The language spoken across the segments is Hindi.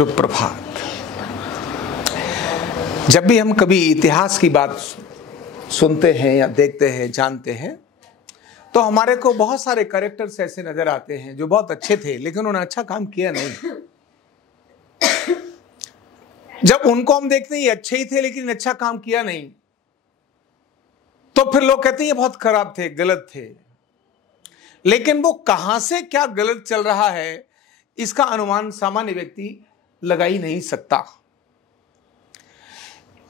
शुभ प्रभात। जब भी हम कभी इतिहास की बात सुनते हैं या देखते हैं, जानते हैं, तो हमारे को बहुत सारे कैरेक्टर्स ऐसे नजर आते हैं जो बहुत अच्छे थे लेकिन उन्होंने अच्छा काम किया नहीं। जब उनको हम देखते हैं ये अच्छे ही थे लेकिन अच्छा काम किया नहीं, तो फिर लोग कहते हैं ये बहुत खराब थे, गलत थे। लेकिन वो कहां से क्या गलत चल रहा है इसका अनुमान सामान्य व्यक्ति लगा ही नहीं सकता।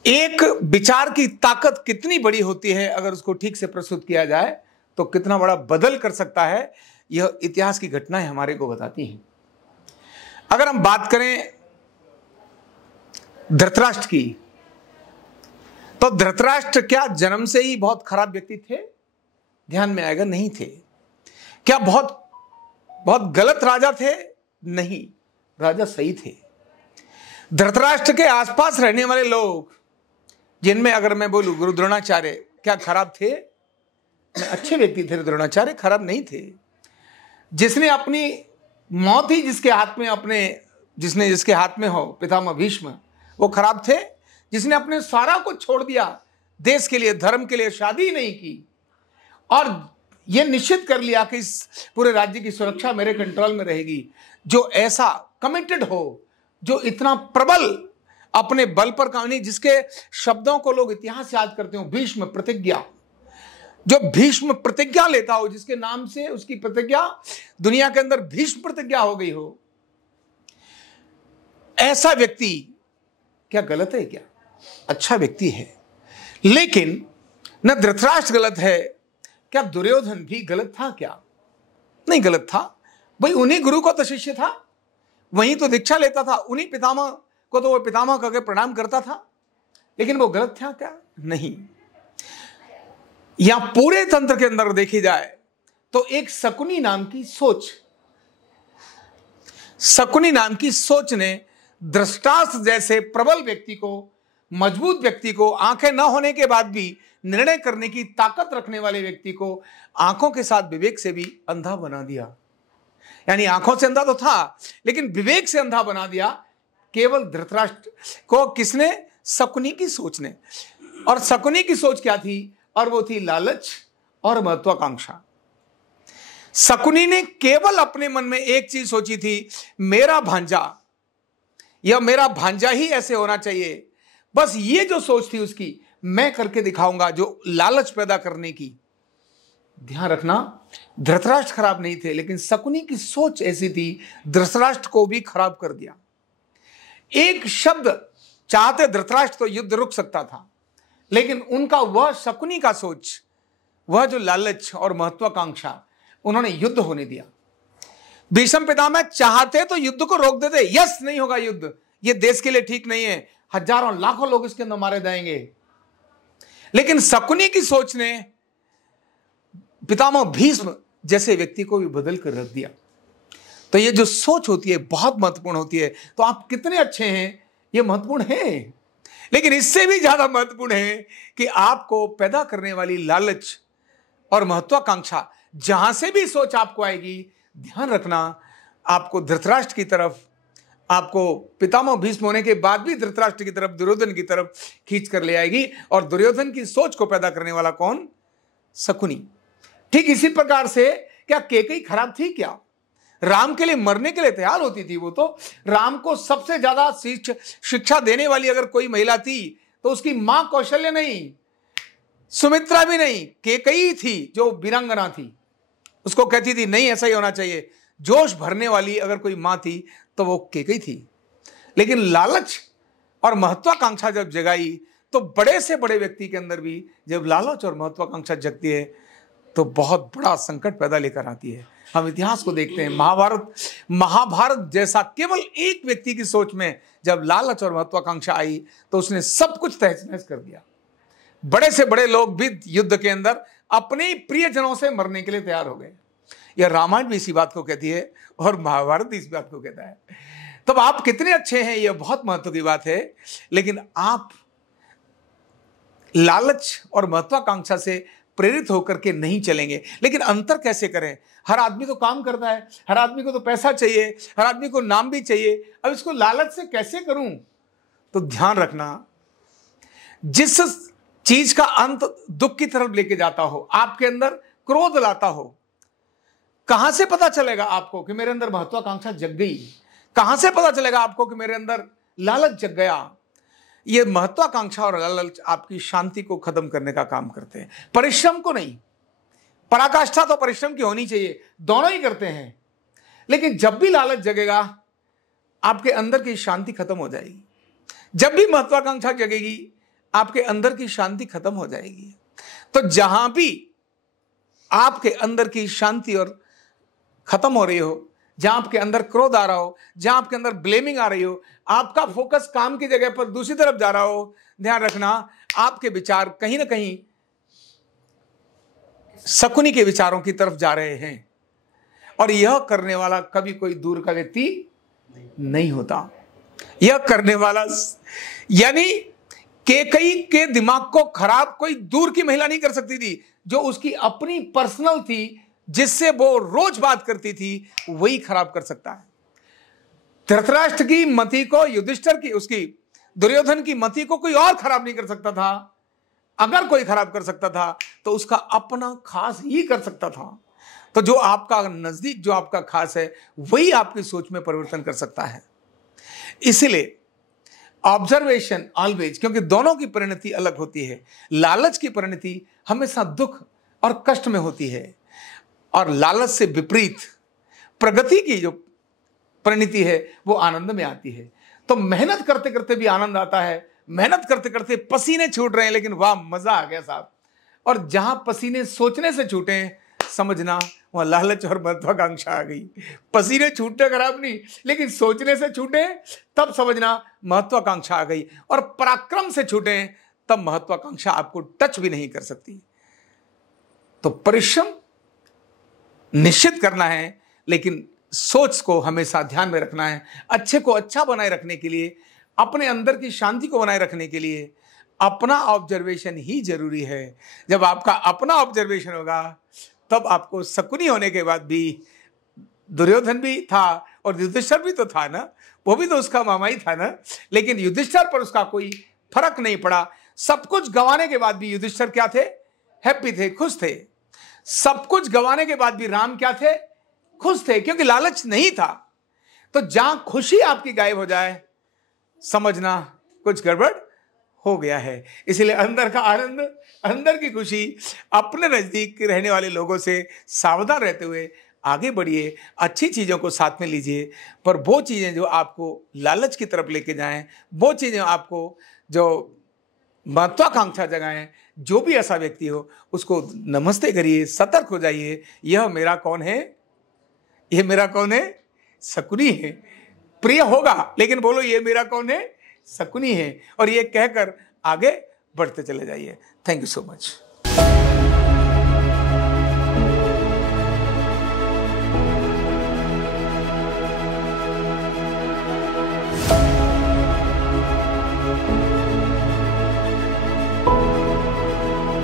एक विचार की ताकत कितनी बड़ी होती है, अगर उसको ठीक से प्रस्तुत किया जाए तो कितना बड़ा बदल कर सकता है, यह इतिहास की घटनाएं हमारे को बताती हैं। अगर हम बात करें धृतराष्ट्र की, तो धृतराष्ट्र क्या जन्म से ही बहुत खराब व्यक्ति थे? ध्यान में आएगा, नहीं थे। क्या बहुत बहुत गलत राजा थे? नहीं, राजा सही थे। धृतराष्ट्र के आसपास रहने वाले लोग, जिनमें अगर मैं बोलूं गुरु द्रोणाचार्य, क्या खराब थे? अच्छे व्यक्ति थे द्रोणाचार्य, खराब नहीं थे। जिसने अपनी मौत ही जिसके हाथ में जिसके हाथ में हो, पितामह भीष्म, वो खराब थे? जिसने अपने सारा को छोड़ दिया देश के लिए, धर्म के लिए, शादी नहीं की और यह निश्चित कर लिया कि इस पूरे राज्य की सुरक्षा मेरे कंट्रोल में रहेगी, जो ऐसा कमिटेड हो, जो इतना प्रबल अपने बल पर काम नहीं, जिसके शब्दों को लोग इतिहास याद करते हो, भीष्म प्रतिज्ञा, जो भीष्म प्रतिज्ञा लेता हो, जिसके नाम से उसकी प्रतिज्ञा दुनिया के अंदर भीष्म प्रतिज्ञा हो गई हो, ऐसा व्यक्ति क्या गलत है? क्या अच्छा व्यक्ति है। लेकिन न धृतराष्ट्र गलत है, क्या दुर्योधन भी गलत था? क्या नहीं गलत था। भाई उन्हीं गुरु को तो शिष्य था, वहीं तो दीक्षा लेता था, उन्हीं पितामह को तो वो पितामह करके प्रणाम करता था, लेकिन वो गलत था क्या? नहीं। या पूरे तंत्र के अंदर देखी जाए तो एक शकुनी नाम की सोच ने धृतराष्ट्र जैसे प्रबल व्यक्ति को, मजबूत व्यक्ति को, आंखें न होने के बाद भी निर्णय करने की ताकत रखने वाले व्यक्ति को आंखों के साथ विवेक से भी अंधा बना दिया। यानी आंखों से अंधा तो था लेकिन विवेक से अंधा बना दिया केवल धृतराष्ट्र को। किसने? शकुनी की सोच ने। और शकुनी की सोच क्या थी? और वो थी लालच और महत्वाकांक्षा। शकुनी ने केवल अपने मन में एक चीज सोची थी, मेरा भांजा या मेरा भांजा ही ऐसे होना चाहिए। बस ये जो सोच थी उसकी, मैं करके दिखाऊंगा, जो लालच पैदा करने की। ध्यान रखना, धृतराष्ट्र खराब नहीं थे लेकिन शकुनी की सोच ऐसी थी, धृतराष्ट्र को भी खराब कर दिया। एक शब्द चाहते धृतराष्ट्र तो युद्ध रुक सकता था, लेकिन उनका वह शकुनी का सोच, वह जो लालच और महत्वाकांक्षा, उन्होंने युद्ध होने दिया। भीष्म पितामह चाहते तो युद्ध को रोक देते, यस नहीं होगा युद्ध, ये देश के लिए ठीक नहीं है, हजारों लाखों लोग इसके अंदर मारे जाएंगे। लेकिन शकुनी की सोच ने पितामह भीष्म जैसे व्यक्ति को भी बदल कर रख दिया। तो ये जो सोच होती है बहुत महत्वपूर्ण होती है। तो आप कितने अच्छे हैं ये महत्वपूर्ण है, लेकिन इससे भी ज्यादा महत्वपूर्ण है कि आपको पैदा करने वाली लालच और महत्वाकांक्षा, जहां से भी सोच आपको आएगी, ध्यान रखना, आपको धृतराष्ट्र की तरफ, आपको पितामह भीष्म होने के बाद भी धृतराष्ट्र की तरफ, दुर्योधन की तरफ खींच कर ले आएगी। और दुर्योधन की सोच को पैदा करने वाला कौन? शकुनी। ठीक इसी प्रकार से क्या कैकेयी खराब थी? क्या राम के लिए मरने के लिए तैयार होती थी। वो तो राम को सबसे ज्यादा शिक्षा देने वाली अगर कोई महिला थी तो उसकी मां कौशल्य नहीं, सुमित्रा भी नहीं, कैकेयी थी जो वीरांगना थी। उसको कहती थी नहीं ऐसा ही होना चाहिए। जोश भरने वाली अगर कोई मां थी तो वो कैकेयी थी। लेकिन लालच और महत्वाकांक्षा जब जगाई तो बड़े से बड़े व्यक्ति के अंदर भी जब लालच और महत्वाकांक्षा जगती है तो बहुत बड़ा संकट पैदा लेकर आती है। हम इतिहास को देखते हैं, महाभारत जैसा केवल एक व्यक्ति की सोच में जब लालच और महत्वाकांक्षा आई तो उसने सब कुछ तहस नहस कर दिया। बड़े से बड़े लोग भी युद्ध के अंदर अपने प्रियजनों से मरने के लिए तैयार हो गए। यह रामायण भी इसी बात को कहती है और महाभारत भी इस बात को कहता है। तब आप कितने अच्छे हैं यह बहुत महत्व की बात है, लेकिन आप लालच और महत्वाकांक्षा से प्रेरित होकर के नहीं चलेंगे। लेकिन अंतर कैसे करें? हर आदमी तो काम करता है, हर आदमी को तो पैसा चाहिए, हर आदमी को नाम भी चाहिए। अब इसको लालच से कैसे करूं? तो ध्यान रखना, जिस चीज का अंत दुख की तरफ लेके जाता हो, आपके अंदर क्रोध लाता हो, कहां से पता चलेगा आपको कि मेरे अंदर महत्वाकांक्षा जग गई? कहां से पता चलेगा आपको कि मेरे अंदर लालच जग गया? ये महत्वाकांक्षा और लालच आपकी शांति को खत्म करने का काम करते हैं, परिश्रम को नहीं। पराकाष्ठा तो परिश्रम की होनी चाहिए, दोनों ही करते हैं। लेकिन जब भी लालच जगेगा, आपके अंदर की शांति खत्म हो जाएगी। जब भी महत्वाकांक्षा जगेगी, आपके अंदर की शांति खत्म हो जाएगी। तो जहां भी आपके अंदर की शांति और खत्म हो रही हो, जहां आपके अंदर क्रोध आ रहा हो, जहां आपके अंदर ब्लेमिंग आ रही हो, आपका फोकस काम की जगह पर दूसरी तरफ जा रहा हो, ध्यान रखना, आपके विचार कहीं ना कहीं शकुनी के विचारों की तरफ जा रहे हैं। और यह करने वाला कभी कोई दूर का व्यक्ति नहीं होता। यह करने वाला यानी केकई के दिमाग को खराब कोई दूर की महिला नहीं कर सकती थी। जो उसकी अपनी पर्सनल थी, जिससे वो रोज बात करती थी, वही खराब कर सकता है। धृतराष्ट्र की मति को, युधिष्ठिर की, उसकी दुर्योधन की मति को कोई और खराब नहीं कर सकता था। अगर कोई खराब कर सकता था तो उसका अपना खास ही कर सकता था। तो जो आपका नजदीक, जो आपका खास है, वही आपकी सोच में परिवर्तन कर सकता है। इसीलिए ऑब्जर्वेशन ऑलवेज, क्योंकि दोनों की परिणति अलग होती है। लालच की परिणति हमेशा दुख और कष्ट में होती है, और लालच से विपरीत प्रगति की जो परिणति है वो आनंद में आती है। तो मेहनत करते करते भी आनंद आता है, मेहनत करते करते पसीने छूट रहे हैं, लेकिन वाह मजा आ गया साहब। और जहां पसीने सोचने से छूटे, समझना वहां लालच और महत्वाकांक्षा आ गई। पसीने छूटने खराब नहीं, लेकिन सोचने से छूटे तब समझना महत्वाकांक्षा आ गई। और पराक्रम से छूटे तब महत्वाकांक्षा आपको टच भी नहीं कर सकती। तो परिश्रम निश्चित करना है, लेकिन सोच को हमेशा ध्यान में रखना है। अच्छे को अच्छा बनाए रखने के लिए, अपने अंदर की शांति को बनाए रखने के लिए अपना ऑब्जर्वेशन ही जरूरी है। जब आपका अपना ऑब्जर्वेशन होगा, तब आपको शकुनी होने के बाद भी, दुर्योधन भी था और युधिष्ठिर भी तो था ना, वो भी तो उसका मामा ही था ना, लेकिन युधिष्ठिर पर उसका कोई फर्क नहीं पड़ा। सब कुछ गंवाने के बाद भी युधिष्ठिर क्या थे? हैप्पी थे, खुश थे। सब कुछ गंवाने के बाद भी राम क्या थे? खुश थे, क्योंकि लालच नहीं था। तो जहां खुशी आपकी गायब हो जाए, समझना कुछ गड़बड़ हो गया है। इसलिए अंदर का आनंद, अंदर की खुशी, अपने नजदीक रहने वाले लोगों से सावधान रहते हुए आगे बढ़िए। अच्छी चीजों को साथ में लीजिए, पर वो चीजें जो आपको लालच की तरफ लेके जाएं, वो चीजें आपको जो महत्वाकांक्षा जगाएं, जो भी ऐसा व्यक्ति हो उसको नमस्ते करिए, सतर्क हो जाइए। यह मेरा कौन है? ये मेरा कौन है? शकुनी है। प्रिय होगा, लेकिन बोलो ये मेरा कौन है? शकुनी है। और ये कहकर आगे बढ़ते चले जाइए। Thank you so much.